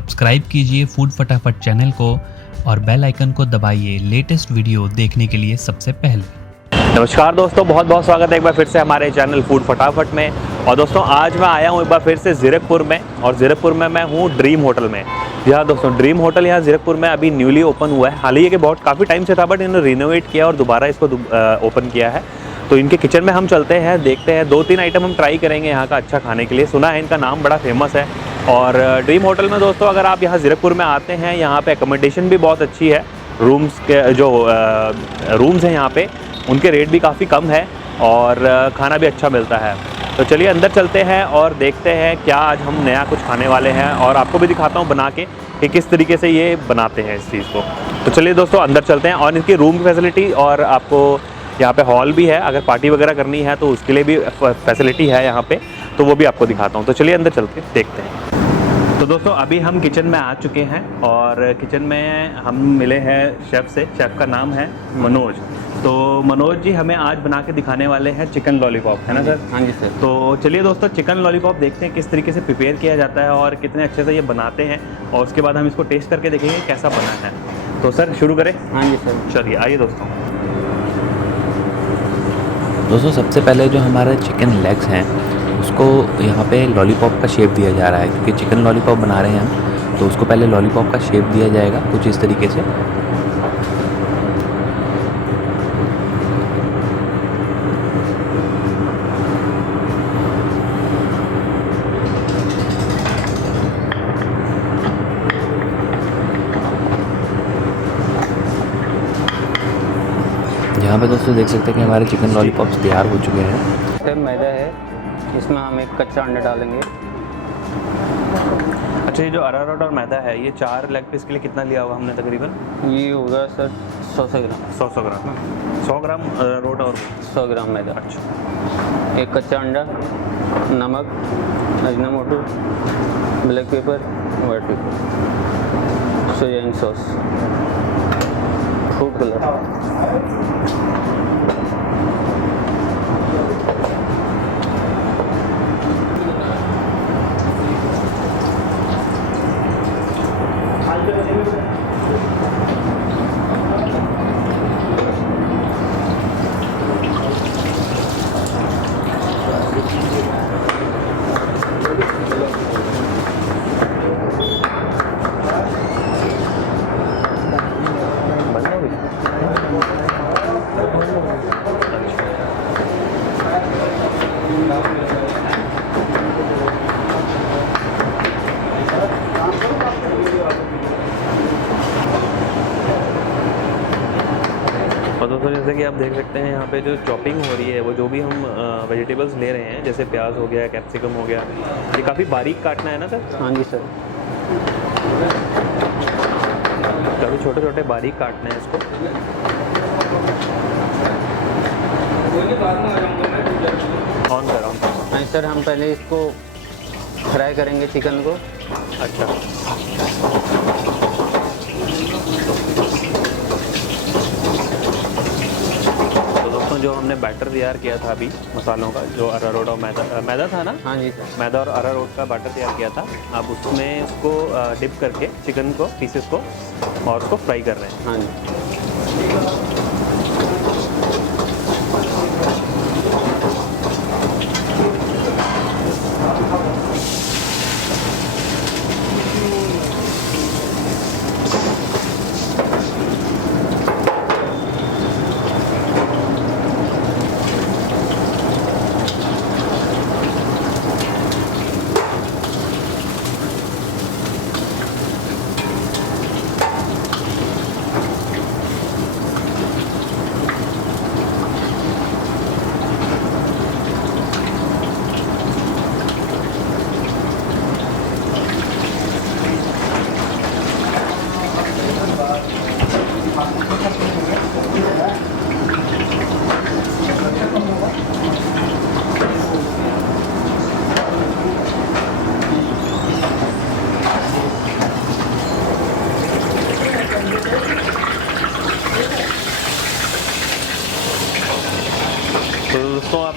Subscribe कीजिए food फटाफट channel को और बेल आइकन को दबाइए लेटेस्ट वीडियो देखने के लिए सबसे पहले। नमस्कार दोस्तों, बहुत बहुत स्वागत है एक बार फिर से हमारे चैनल फूड फटाफट में। और दोस्तों आज मैं आया हूँ एक बार फिर से ज़ीरकपुर में, और ज़ीरकपुर में मैं हूँ ड्रीम होटल में। जी हाँ दोस्तों, ड्रीम होटल यहाँ ज़ीरकपुर में अभी न्यूली ओपन हुआ है। हालांकि बहुत काफ़ी टाइम से था, बट इन्होंने रिनोवेट किया और दोबारा इसको ओपन किया है। तो इनके किचन में हम चलते हैं, देखते हैं, 2-3 आइटम हम ट्राई करेंगे यहाँ का अच्छा खाने के लिए। सुना है इनका नाम बड़ा फेमस है। और ड्रीम होटल में दोस्तों अगर आप यहाँ ज़ीरकपुर में आते हैं, यहाँ पे एकोमोडेशन भी बहुत अच्छी है। रूम्स के जो रूम्स हैं यहाँ पे, उनके रेट भी काफ़ी कम है और खाना भी अच्छा मिलता है। तो चलिए अंदर चलते हैं और देखते हैं क्या आज हम नया कुछ खाने वाले हैं, और आपको भी दिखाता हूँ बना के कि किस तरीके से ये बनाते हैं इस चीज़ को। तो चलिए दोस्तों अंदर चलते हैं, और इनकी रूम की फैसिलिटी, और आपको यहाँ पे हॉल भी है, अगर पार्टी वगैरह करनी है तो उसके लिए भी फैसिलिटी है यहाँ पे, तो वो भी आपको दिखाता हूँ। तो चलिए अंदर चल के देखते हैं। तो दोस्तों अभी हम किचन में आ चुके हैं, और किचन में हम मिले हैं शेफ़ से। शेफ़ का नाम है मनोज। तो मनोज जी हमें आज बना के दिखाने वाले हैं चिकन लॉलीपॉप, है ना सर? हाँ जी सर। तो चलिए दोस्तों चिकन लॉलीपॉप देखते हैं किस तरीके से प्रिपेयर किया जाता है और कितने अच्छे से ये बनाते हैं, और उसके बाद हम इसको टेस्ट करके देखेंगे कैसा बना है। तो सर शुरू करें? हाँ जी सर। चलिए आइए दोस्तों सबसे पहले जो हमारे चिकन लेग्स हैं उसको यहाँ पे लॉलीपॉप का शेप दिया जा रहा है, क्योंकि चिकन लॉलीपॉप बना रहे हैं हम, तो उसको पहले लॉलीपॉप का शेप दिया जाएगा कुछ इस तरीके से। यहाँ पे दोस्तों देख सकते हैं कि हमारे चिकन लॉलीपॉप्स तैयार हो चुके हैं। सर मैदा है, इसमें हम एक कच्चा अंडा डालेंगे। अच्छा, ये जो अरारोट और मैदा है, ये 4 लेग पीस के लिए कितना लिया हुआ हमने तकरीबन? ये होगा सर 100 ग्राम। 100 ग्राम। 100 ग्राम अरारोट और 100 ग्राम मैदा। अच्छा, एक कच्चा अंडा, नमक, Ajinomoto, black pepper, white pepper, soya sauce, food colour. और दोस्तों जैसे कि आप देख सकते हैं यहाँ पे जो चॉपिंग हो रही है, वो जो भी हम वेजिटेबल्स ले रहे हैं, जैसे प्याज हो गया, कैप्सिकम हो गया, ये काफ़ी बारीक काटना है ना सर? हाँ जी सर। काफ़ी छोटे छोटे बारीक काटना है इसको। ऑन कर। हाँ सर, हम पहले इसको फ्राई करेंगे चिकन को। अच्छा, जो हमने बैटर तैयार किया था अभी मसालों का, जो अरारोट और मैदा था ना? हाँ जी सर। मैदा और अरारोट का बैटर तैयार किया था। आप उसमें इसको डिप करके चिकन को, पीसेस को, और उसको फ्राई कर रहे हैं। हाँ जी।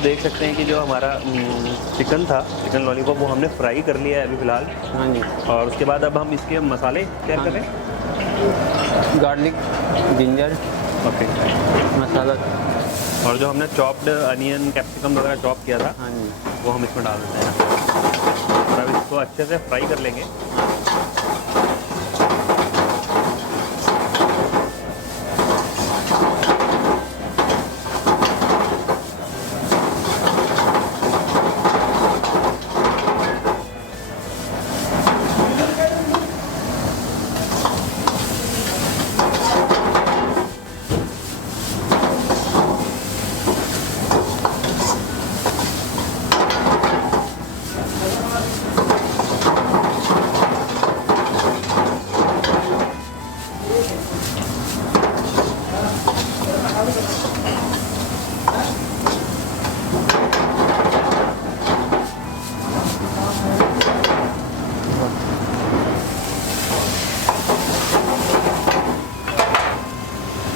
देख सकते हैं कि जो हमारा चिकन था, चिकन लॉलीपॉप, वो हमने फ्राई कर लिया है अभी फ़िलहाल। हाँ जी। और उसके बाद अब हम इसके मसाले तैयार करें। Garlic, ginger, okay. मसाला। और जो हमने चॉप्ड अनियन, कैप्सिकम वगैरह चॉप किया था, हाँ जी। वो हम इसमें डाल देते हैं और अब इसको अच्छे से फ्राई कर लेंगे।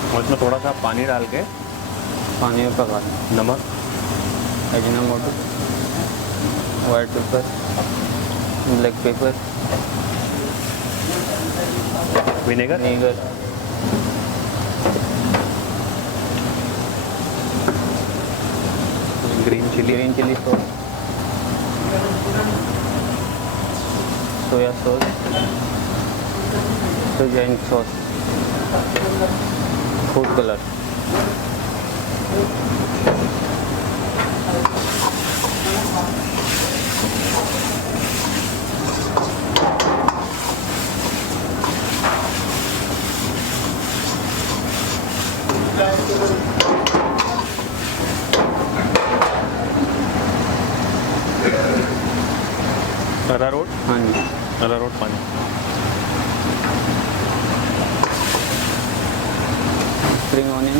और इसमें थोड़ा सा पानी डाल के पानी में पका, नमक, Ajinomoto, white pepper, black pepper, vinegar, vinegar, green chilli sauce, soya sauce, soyabean sauce, food colour. Arrowroot, हाँ जी। अरारोट पानी, spring onion,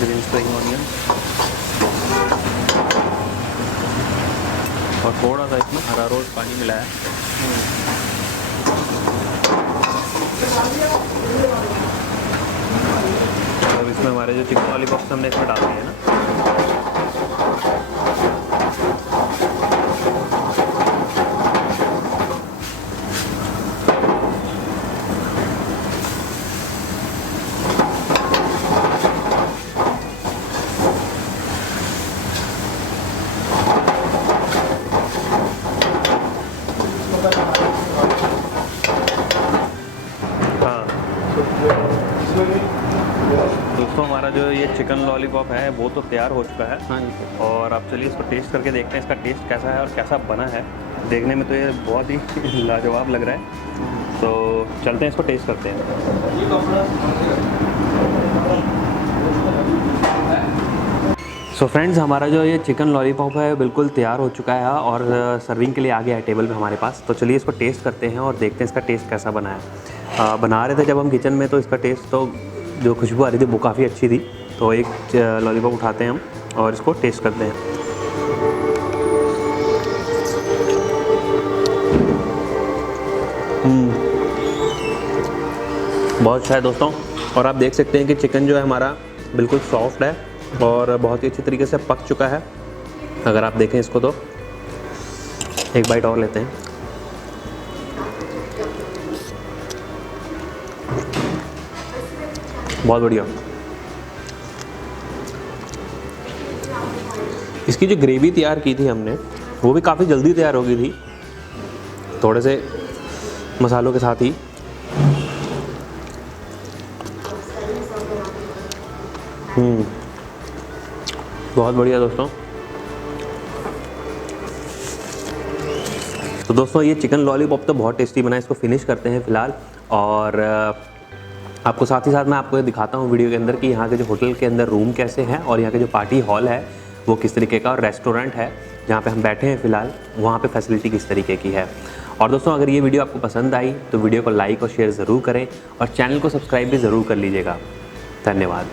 green spring onion, और थोड़ा सा इसमें अरारोट पानी मिलाया। अब इसमें हमारे जो चिकन लॉलीपॉप्स हमने इसमें डाल दिए हैं ना, दोस्तों हमारा जो ये चिकन लॉलीपॉप है वो तो तैयार हो चुका है। हाँ जी। और अब चलिए इसको टेस्ट करके देखते हैं इसका टेस्ट कैसा है और कैसा बना है। देखने में तो ये बहुत ही लाजवाब लग रहा है, तो चलते हैं इसको टेस्ट करते हैं। सो फ्रेंड्स, हमारा जो ये चिकन लॉलीपॉप है बिल्कुल तैयार हो चुका है और सर्विंग के लिए आ गया है टेबल पे हमारे पास। तो चलिए इसको टेस्ट करते हैं और देखते हैं इसका टेस्ट कैसा बना है। बना रहे थे जब हम किचन में, तो इसका टेस्ट तो जो खुशबू आ रही थी वो काफ़ी अच्छी थी। तो एक लॉलीपॉप उठाते हैं हम और इसको टेस्ट करते हैं। बहुत अच्छा है दोस्तों। और आप देख सकते हैं कि चिकन जो है हमारा बिल्कुल सॉफ्ट है और बहुत ही अच्छी तरीके से पक चुका है। अगर आप देखें इसको तो एक बाइट और लेते हैं। बहुत बढ़िया। इसकी जो ग्रेवी तैयार की थी हमने वो भी काफ़ी जल्दी तैयार हो गई थी, थोड़े से मसालों के साथ ही। बहुत बढ़िया दोस्तों। तो दोस्तों ये चिकन लॉलीपॉप तो बहुत टेस्टी बना है। इसको फिनिश करते हैं फ़िलहाल, और आपको साथ ही साथ मैं आपको ये दिखाता हूँ वीडियो के अंदर कि यहाँ के जो होटल के अंदर रूम कैसे हैं और यहाँ के जो पार्टी हॉल है वो किस तरीके का, और रेस्टोरेंट है जहाँ पे हम बैठे हैं फ़िलहाल वहाँ पे फैसिलिटी किस तरीके की है। और दोस्तों अगर ये वीडियो आपको पसंद आई तो वीडियो को लाइक और शेयर ज़रूर करें और चैनल को सब्सक्राइब भी ज़रूर कर लीजिएगा। धन्यवाद।